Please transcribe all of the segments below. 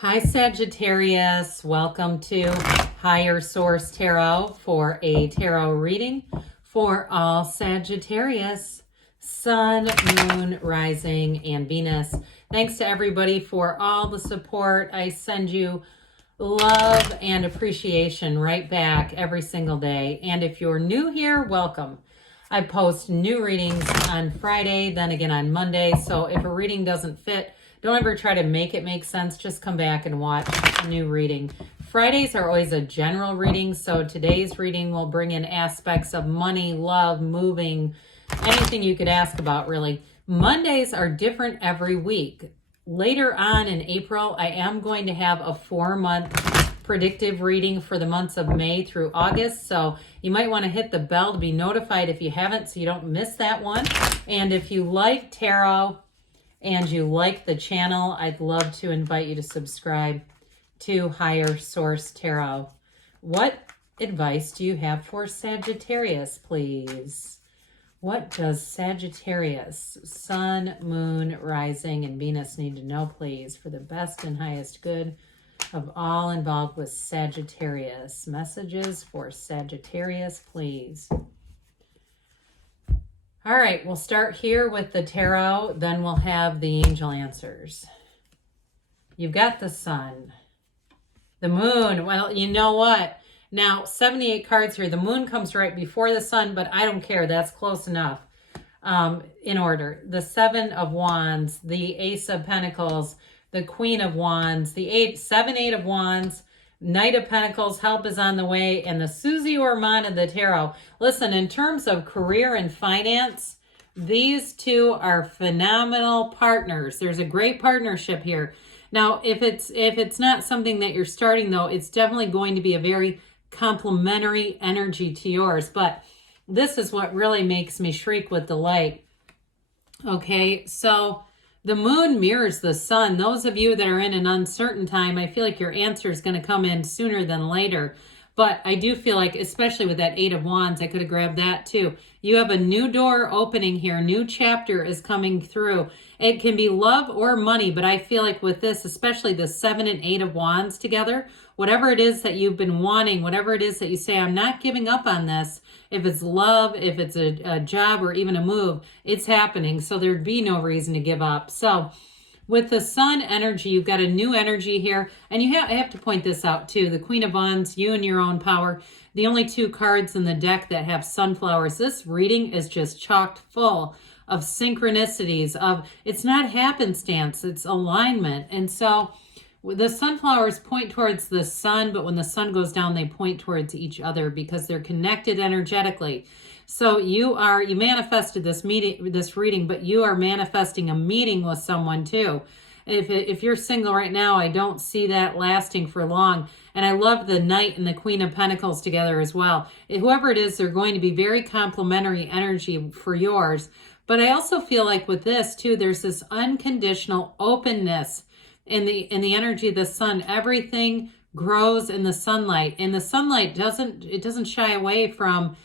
Hi, Sagittarius. Welcome to Higher Source Tarot for a tarot reading for all Sagittarius, Sun, Moon, Rising, and Venus. Thanks to everybody for all the support. I send you love and appreciation right back every single day. And if you're new here, welcome. I post new readings on Friday, then again on Monday. So if a reading doesn't fit, don't ever try to make it make sense. Just come back and watch a new reading. Fridays are always a general reading, so today's reading will bring in aspects of money, love, moving, anything you could ask about, really. Mondays are different every week. Later on in April, I am going to have a 4-month predictive reading for the months of May through August, so you might want to hit the bell to be notified if you haven't, so you don't miss that one. And if you like tarot and you like the channel, I'd love to invite you to subscribe to Higher Source Tarot. What advice do you have for Sagittarius, please? What does Sagittarius, Sun, Moon, Rising, and Venus need to know, please, for the best and highest good of all involved with Sagittarius? Messages for Sagittarius, please. All right, we'll start here with the tarot, then we'll have the angel answers. You've got the Sun. The Moon, well, you know what? Now, 78 cards here. The Moon comes right before the Sun, but I don't care. That's close enough in order. The 7 of Wands, the Ace of Pentacles, the Queen of Wands, the 7, 8 of Wands, Knight of Pentacles, help is on the way, and the Susie Orman of the Tarot. Listen, in terms of career and finance, these two are phenomenal partners. There's a great partnership here. Now, if it's not something that you're starting, though, it's definitely going to be a very complementary energy to yours. But this is what really makes me shriek with delight. Okay, so the Moon mirrors the Sun. Those of you that are in an uncertain time, I feel like your answer is going to come in sooner than later. But I do feel like, especially with that 8 of Wands, I could have grabbed that too. You have a new door opening here. New chapter is coming through. It can be love or money, but I feel like with this, especially the 7 and 8 of Wands together, whatever it is that you've been wanting, whatever it is that you say, I'm not giving up on this. If it's love, if it's a job, or even a move, it's happening. So there'd be no reason to give up. So with the Sun energy, you've got a new energy here. And I have to point this out too. The Queen of Wands, you and your own power. The only 2 cards in the deck that have sunflowers. This reading is just chocked full of synchronicities. It's not happenstance, it's alignment. And so the sunflowers point towards the sun, but when the sun goes down, they point towards each other because they're connected energetically. So you manifested this reading, but you are manifesting a meeting with someone too. If you're single right now, I don't see that lasting for long. And I love the Knight and the Queen of Pentacles together as well. Whoever it is, they're going to be very complementary energy for yours. But I also feel like with this too, there's this unconditional openness in the energy of the Sun. Everything grows in the sunlight, and the sunlight doesn't shy away from,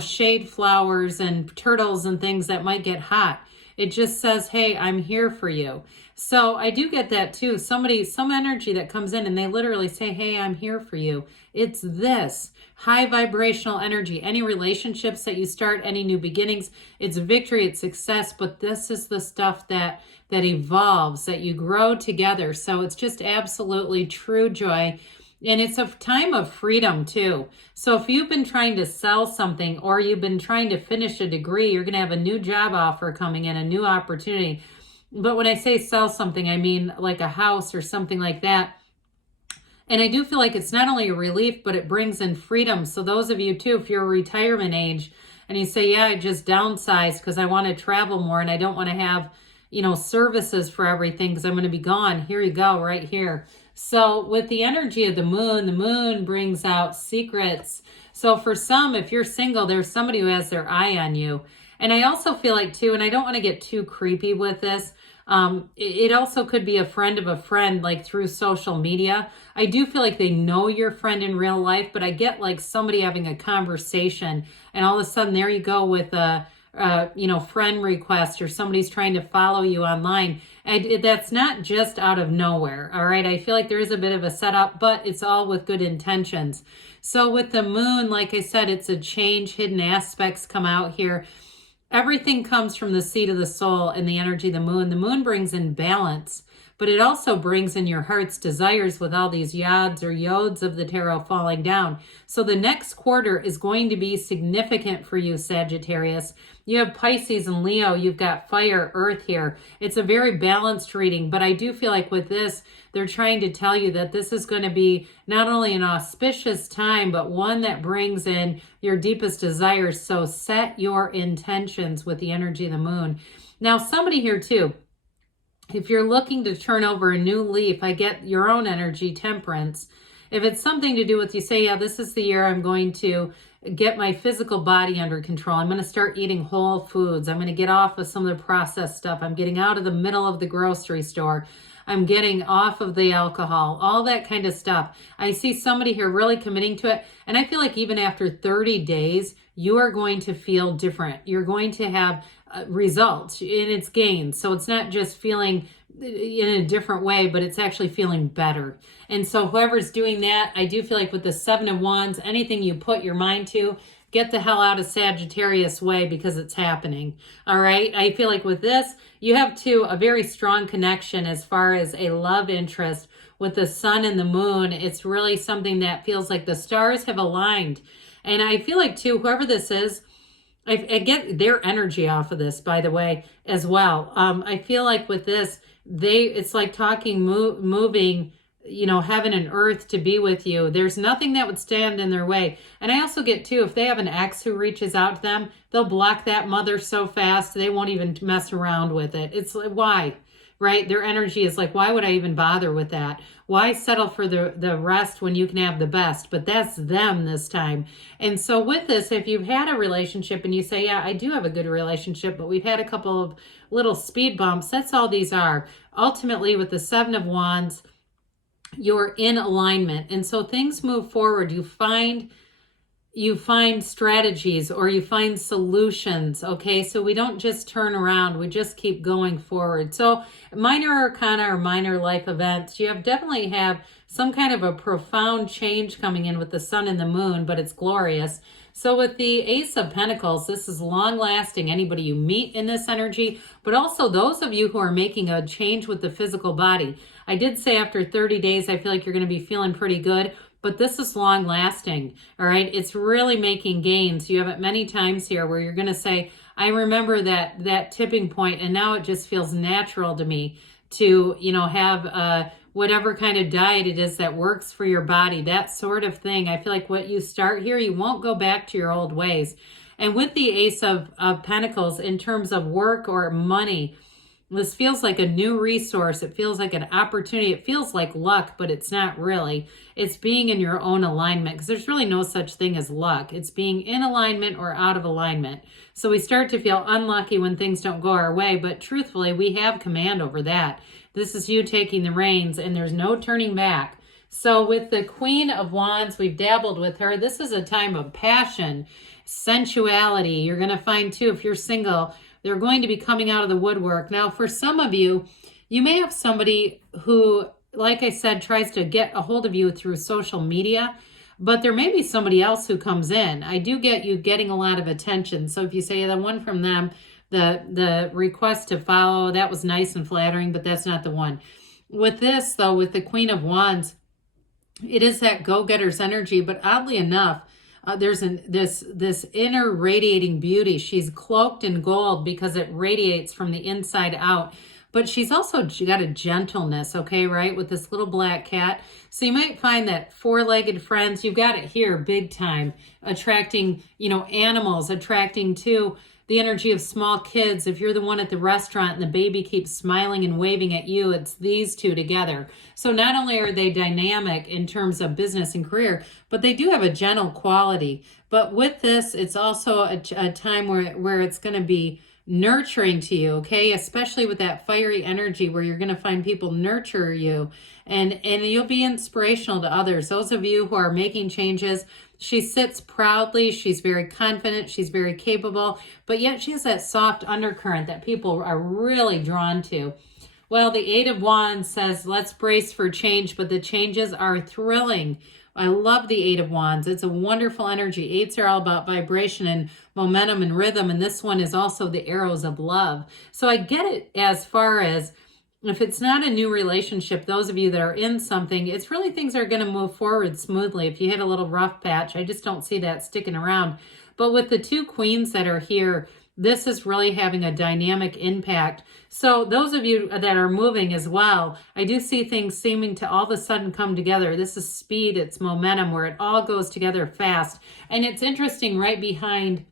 shade flowers and turtles and things that might get hot. It just says, hey, I'm here for you. So I do get that too. Some energy that comes in and they literally say, hey, I'm here for you. It's this high vibrational energy. Any relationships that you start, any new beginnings, it's victory, it's success. But this is the stuff that evolves, that you grow together. So it's just absolutely true joy. And it's a time of freedom too. So if you've been trying to sell something or you've been trying to finish a degree, you're going to have a new job offer coming in, a new opportunity. But when I say sell something, I mean like a house or something like that. And I do feel like it's not only a relief, but it brings in freedom. So those of you too, if you're retirement age and you say, yeah, I just downsized because I want to travel more and I don't want to have, services for everything because I'm going to be gone. Here you go, right here. So with the energy of the moon brings out secrets. So for some, if you're single, there's somebody who has their eye on you. And I also feel like too, and I don't want to get too creepy with this, it also could be a friend of a friend, like through social media. I do feel like they know your friend in real life, but I get like somebody having a conversation and all of a sudden there you go with a friend request, or somebody's trying to follow you online. And that's not just out of nowhere. All right. I feel like there is a bit of a setup, but it's all with good intentions. So with the moon, like I said, it's a change. Hidden aspects come out here. Everything comes from the seat of the soul and the energy of the moon. The moon brings in balance, but it also brings in your heart's desires with all these yods or yods of the tarot falling down. So the next quarter is going to be significant for you, Sagittarius. You have Pisces and Leo. You've got fire, earth here. It's a very balanced reading, but I do feel like with this, they're trying to tell you that this is going to be not only an auspicious time, but one that brings in your deepest desires. So set your intentions with the energy of the moon. Now, somebody here too, if you're looking to turn over a new leaf, I get your own energy, Temperance. If it's something to do with you say, yeah, this is the year I'm going to get my physical body under control. I'm going to start eating whole foods. I'm going to get off of some of the processed stuff. I'm getting out of the middle of the grocery store. I'm getting off of the alcohol, all that kind of stuff. I see somebody here really committing to it. And I feel like even after 30 days, you are going to feel different. You're going to have results and it's gains. So it's not just feeling in a different way, but it's actually feeling better. And so whoever's doing that, I do feel like with the Seven of Wands, anything you put your mind to, get the hell out of Sagittarius way, because it's happening. All right. I feel like with this, you have too a very strong connection as far as a love interest with the sun and the moon. It's really something that feels like the stars have aligned. And I feel like too, whoever this is, I get their energy off of this, by the way, as well. I feel like with this, it's like talking, moving, heaven and earth to be with you. There's nothing that would stand in their way. And I also get too, if they have an ex who reaches out to them, they'll block that mother so fast, they won't even mess around with it. It's like, why? Right? Their energy is like, why would I even bother with that? Why settle for the rest when you can have the best? But that's them this time. And so with this, if you've had a relationship and you say, yeah, I do have a good relationship, but we've had a couple of little speed bumps, that's all these are. Ultimately, with the Seven of Wands, you're in alignment. And so things move forward. You find strategies, or you find solutions. Okay. So we don't just turn around. We just keep going forward. So minor arcana or minor life events, you definitely have some kind of a profound change coming in with the sun and the moon, but it's glorious. So with the Ace of Pentacles, this is long lasting. Anybody you meet in this energy, but also those of you who are making a change with the physical body. I did say after 30 days, I feel like you're going to be feeling pretty good, but this is long lasting. All right. It's really making gains. You have it many times here where you're going to say, I remember that tipping point, and now it just feels natural to me to, have whatever kind of diet it is that works for your body, that sort of thing. I feel like what you start here, you won't go back to your old ways. And with the Ace of Pentacles, in terms of work or money, this feels like a new resource. It feels like an opportunity. It feels like luck, but it's not really. It's being in your own alignment, because there's really no such thing as luck. It's being in alignment or out of alignment. So we start to feel unlucky when things don't go our way, but truthfully, we have command over that. This is you taking the reins, and there's no turning back. So with the Queen of Wands, we've dabbled with her. This is a time of passion, sensuality. You're going to find too, if you're single, they're going to be coming out of the woodwork. Now, for some of you, you may have somebody who, like I said, tries to get a hold of you through social media, but there may be somebody else who comes in. I do get you getting a lot of attention. So if you say the one from them, the request to follow, that was nice and flattering, but that's not the one. With this, though, with the Queen of Wands, it is that go-getter's energy, but oddly enough, there's this inner radiating beauty. She's cloaked in gold because it radiates from the inside out. But she's also got a gentleness, okay, right, with this little black cat. So you might find that four-legged friends, you've got it here big time, attracting, animals, attracting to the energy of small kids. If you're the one at the restaurant and the baby keeps smiling and waving at you, it's these two together. So not only are they dynamic in terms of business and career, but they do have a gentle quality. But with this, it's also a time where it's going to be nurturing to you, okay? Especially with that fiery energy where you're going to find people nurture you, and you'll be inspirational to others. Those of you who are making changes, she sits proudly, she's very confident, she's very capable, but yet she has that soft undercurrent that people are really drawn to. Well, the Eight of Wands says, let's brace for change, but the changes are thrilling. I love the Eight of Wands. It's a wonderful energy. Eights are all about vibration and momentum and rhythm, and this one is also the arrows of love. So I get it as far as if it's not a new relationship, those of you that are in something, it's really things are going to move forward smoothly. If you hit a little rough patch, I just don't see that sticking around. But with the two queens that are here, this is really having a dynamic impact. So those of you that are moving as well, I do see things seeming to all of a sudden come together. This is speed, it's momentum, where it all goes together fast. And it's interesting, right behind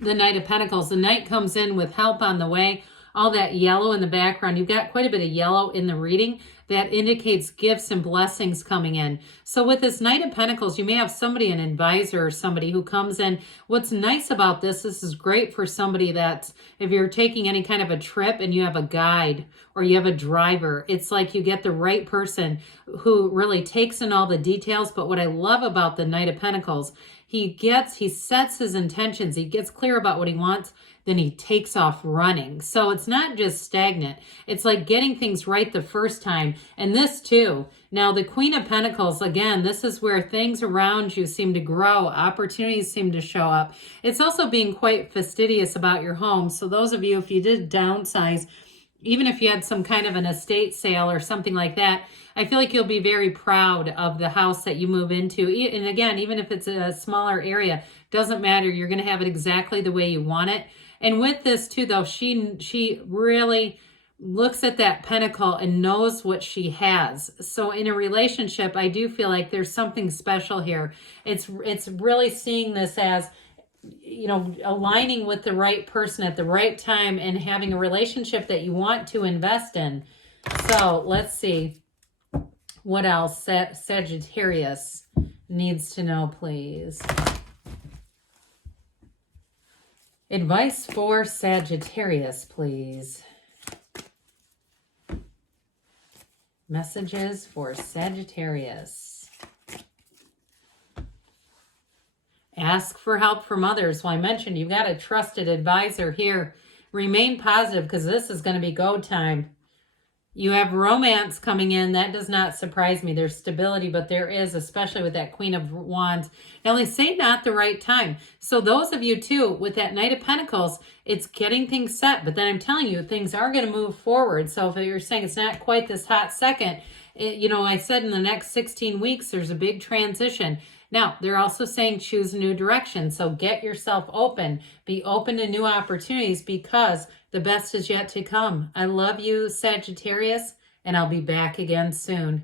the Knight of Pentacles, the Knight comes in with help on the way. All that yellow in the background, you've got quite a bit of yellow in the reading. That indicates gifts and blessings coming in. So with this Knight of Pentacles, you may have somebody, an advisor or somebody who comes in. What's nice about this is great for somebody that's, if you're taking any kind of a trip and you have a guide or you have a driver, it's like you get the right person who really takes in all the details. But what I love about the Knight of Pentacles, he sets his intentions, he gets clear about what he wants, then he takes off running. So it's not just stagnant. It's like getting things right the first time. And this too. Now the Queen of Pentacles, again, this is where things around you seem to grow. Opportunities seem to show up. It's also being quite fastidious about your home. So those of you, if you did downsize, even if you had some kind of an estate sale or something like that, I feel like you'll be very proud of the house that you move into. And again, even if it's a smaller area, doesn't matter. You're going to have it exactly the way you want it. And with this too, though, she really looks at that pentacle and knows what she has. So in a relationship, I do feel like there's something special here. It's really seeing this as, you know, aligning with the right person at the right time and having a relationship that you want to invest in. So let's see what else Sagittarius needs to know, please. Advice for Sagittarius, please. Messages for Sagittarius. Ask for help from others. Well, I mentioned you've got a trusted advisor here. Remain positive because this is going to be go time. You have romance coming in. That does not surprise me. There's stability, but there is, especially with that Queen of Wands. Now, they say not the right time. So those of you, too, with that Knight of Pentacles, it's getting things set. But then I'm telling you, things are going to move forward. So if you're saying it's not quite this hot second, you know, I said in the next 16 weeks, there's a big transition. Now, they're also saying choose a new direction. So get yourself open. Be open to new opportunities because the best is yet to come. I love you, Sagittarius, and I'll be back again soon.